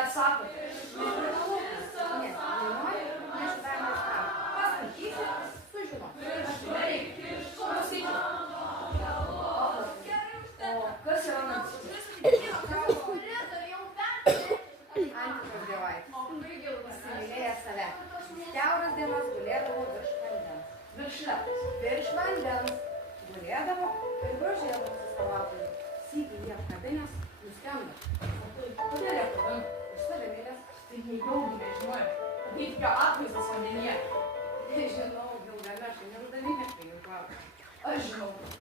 neatsakote. Ne, nenori, nešu dar neskam. Paskaitysi, sužinoti. Nereikia. Klausykite. O kas yra narcisizmas? Antikos dievaitis. Įsimylėjęs save. Kiauras dienas gulėdavo virš vandens. Virš lepės. Virš vandens gulėdavo ir grožėdavosi savo aplinką. Sykį jį apkabinęs, nuskendo. Kodėl jie pavadino? Iš savimylės. Tai nejaugi nežinojo. Kaip jo atvaizdas vandenyje. Nežinau.